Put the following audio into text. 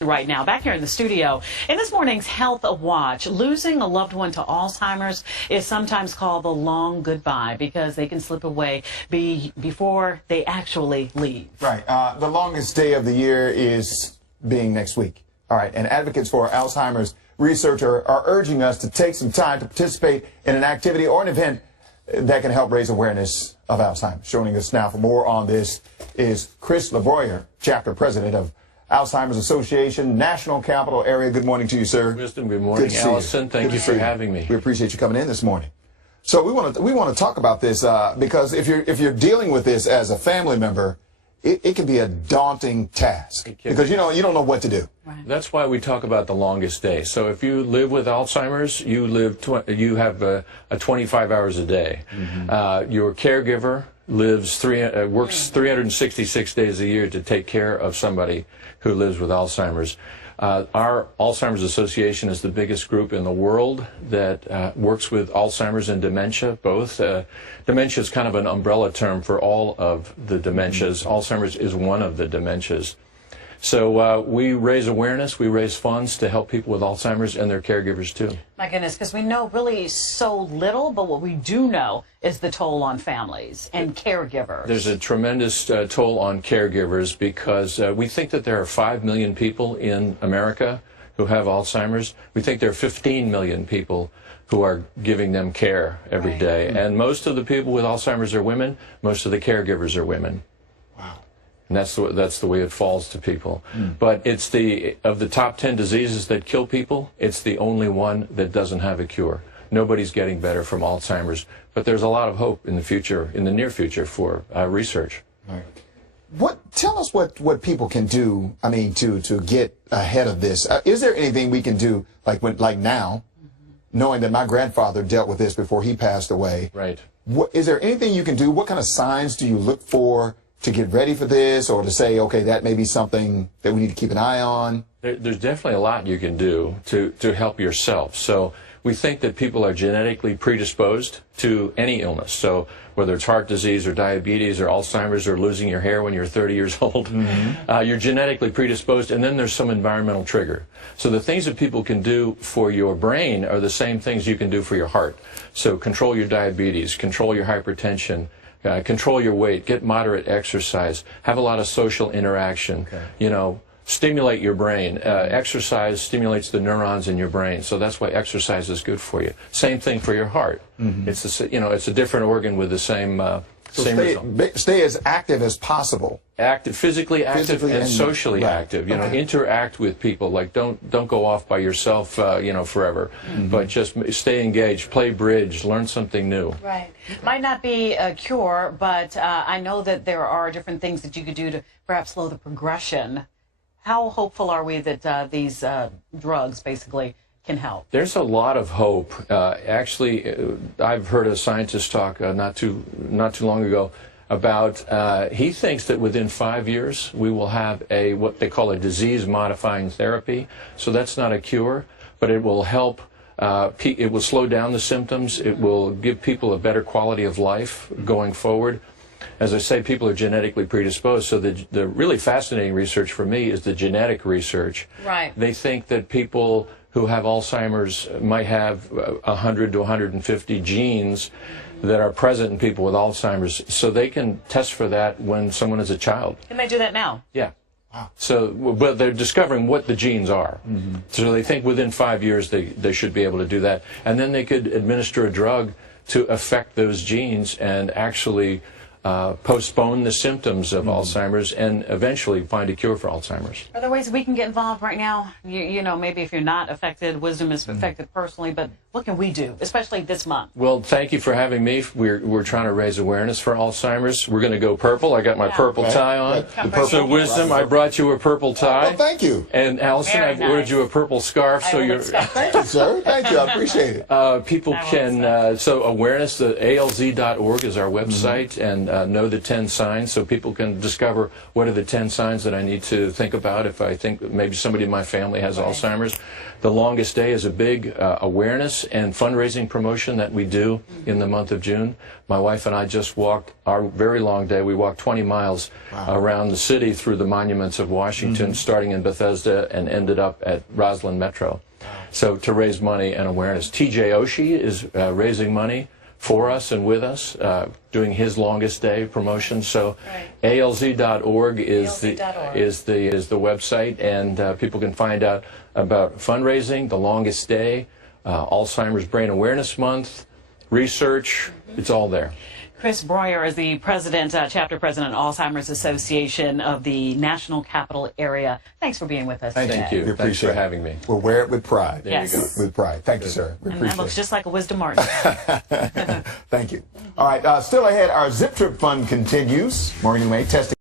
Right now, back here in the studio, in this morning's Health Watch, losing a loved one to Alzheimer's is sometimes called the long goodbye because they can slip away before they actually leave. Right. The longest day of the year is being next week. All right. And advocates for Alzheimer's research are urging us to take some time to participate in an activity or an event that can help raise awareness of Alzheimer's. Joining us now for more on this is Chris Broullire, Chapter President of Alzheimer's Association, National Capital Area. Good morning to you, sir. Wisdom. Good morning, Allison. Thank you for having me. We appreciate you coming in this morning. So we want to talk about this because if you're dealing with this as a family member, it can be a daunting task because you don't know what to do. Right. That's why we talk about the longest day. So if you live with Alzheimer's, you have 25 hours a day. Mm-hmm. Your caregiver works 366 days a year to take care of somebody who lives with Alzheimer's. Our Alzheimer's Association is the biggest group in the world that works with Alzheimer's and dementia, both. Dementia is kind of an umbrella term for all of the dementias. Mm-hmm. Alzheimer's is one of the dementias. So we raise awareness, we raise funds to help people with Alzheimer's and their caregivers too. My goodness, because we know really so little, but what we do know is the toll on families and caregivers. There's a tremendous toll on caregivers because we think that there are 5 million people in America who have Alzheimer's. We think there are 15 million people who are giving them care every day. And most of the people with Alzheimer's are women, most of the caregivers are women. And that's the way it falls to people. But it's of the top 10 diseases that kill people, it's the only one that doesn't have a cure. Nobody's getting better from Alzheimer's, but there's a lot of hope in the future, in the near future, for research. Right. Tell us what people can do. I mean, to get ahead of this. Is there anything we can do, like now, knowing that my grandfather dealt with this before he passed away? Right. Is there anything you can do? What kind of signs do you look for to get ready for this, or to say, okay, that may be something that we need to keep an eye on? There's definitely a lot you can do to help yourself. So we think that people are genetically predisposed to any illness. So whether it's heart disease or diabetes or Alzheimer's or losing your hair when you're 30 years old, you're genetically predisposed, and then there's some environmental trigger. So the things that people can do for your brain are the same things you can do for your heart. So control your diabetes, control your hypertension, control your weight, get moderate exercise, have a lot of social interaction, stimulate your brain. Exercise stimulates the neurons in your brain, so that's why exercise is good for you. Same thing for your heart. It's a different organ with the same result. Stay as active as possible. Physically active and socially active. Interact with people. Like don't go off by yourself, forever. But just stay engaged, play bridge, learn something new. Right. Might not be a cure, but I know that there are different things that you could do to perhaps slow the progression. How hopeful are we that these drugs basically can help? There's a lot of hope. Actually, I've heard a scientist talk not too long ago about he thinks that within 5 years we will have what they call a disease-modifying therapy. So that's not a cure, but it will help. It will slow down the symptoms. It will give people a better quality of life going forward. As I say, people are genetically predisposed. So the really fascinating research for me is the genetic research. Right. They think that people who have Alzheimer's might have 100 to 150 genes that are present in people with Alzheimer's. So they can test for that when someone is a child. Can they do that now? Yeah. Wow. So, but they're discovering what the genes are. So they think within 5 years they should be able to do that. And then they could administer a drug to affect those genes and actually postpone the symptoms of Alzheimer's and eventually find a cure for Alzheimer's. Are there ways we can get involved right now? Maybe if you're not affected, Wisdom is affected personally, but what can we do, especially this month? Well, thank you for having me. We're trying to raise awareness for Alzheimer's. We're going to go purple. I got my purple tie on. So Wisdom, I brought you a purple tie. Well, thank you. And Allison, I've ordered you a purple scarf. Thank you, sir. Thank you. I appreciate it. People can, so awareness, the alz.org is our website, and Know the 10 Signs, so people can discover what are the 10 signs that I need to think about if I think maybe somebody in my family has Alzheimer's. The Longest Day is a big awareness and fundraising promotion that we do in the month of June. My wife and I just walked our very long day. We walked 20 miles around the city through the monuments of Washington, starting in Bethesda and ended up at Roslyn Metro. So to raise money and awareness. TJ Oshie is raising money for us and with us, doing his Longest Day promotion. So alz.org is the website, and people can find out about fundraising, the Longest Day, Alzheimer's Brain Awareness Month, research. It's all there. Chris Broullire is the president, chapter president, Alzheimer's Association of the National Capital Area. Thanks for being with us today. Thank you. Thanks for having me. We'll wear it with pride. There you go. With pride. Thank you, sir. We appreciate that looks it. just like a Wisdom Martin. Thank you. All right, still ahead, our Zip Trip Fund continues. Maureen May testing.